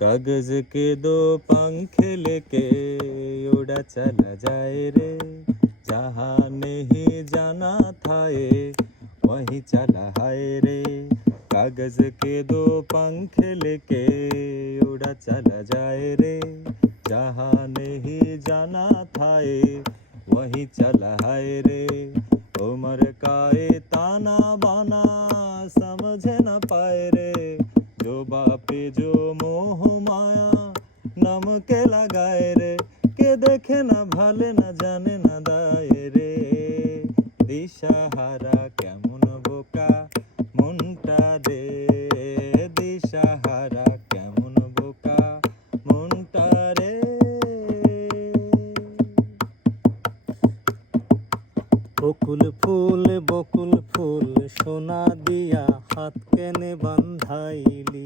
कागज़ के दो पंखे लेके उड़ा चला जाए रे। जहाँ नहीं जाना था ये, वहीं चला हाय रे। कागज़ के दो पंखे लेके उड़ा चला जाए रे। जहाँ नहीं जाना था ये, वहीं चला हाय रे। उम्र का ये ताना बाना समझ न पाए रे। जो बापे जो কে লাগায় রে? কে দেখে না ভালে না জানে না দায় রে? দিশাহারা কেমন বোকা? মনটা রে দিশাহারা কেমন বোকা? মনটা রে। বকুল ফুল বকুল ফুল, সোনা দিয়া হাত কেনে বান্ধাইলি।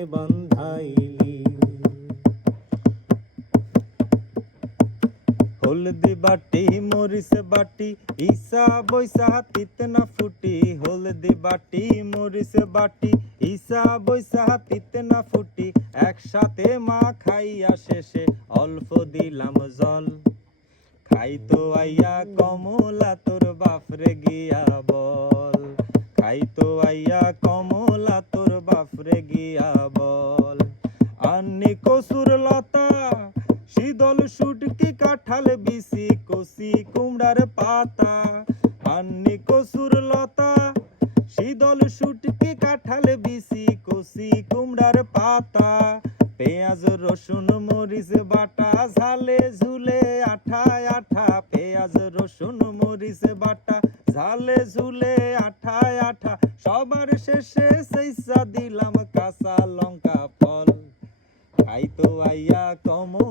হলদি বাটি, মরিচ বাটি ইসা বৈসা হাতিতে না ফুটি। হলদি বাটি, মরিচ বাটি ইসা বৈসা হাতিতে না ফুটি। একসাথে মা খাইয়া শেষে অল্প দিলাম জল। খাইতো আইয়া কমলা, তোর বাপরে গিয়া বল। খাইতো আইয়া কমলা, তোর বাপরে গিয়া বল। আন্নি কসুর লতা শীতল সুটকি কাঁঠাল, বিসি কষি কুমড়ার পাতা আন্নি কসুর লতা। শীতল সুটকি কাঁঠাল, বিসি কষি কুমড়ার পাতা। পেঁয়াজ, রসুন, মরিচ, বাটা, ঝালে ঝুলে আঠা আঠা। পেঁয়াজ, রসুন, মরিচ, বাটা, ঝালে ঝুলে আঠা আঠা। সবার শেষে সেইসা দিলাম কাঁচা লঙ্কা ফল। খাইতো আইয়া কমলা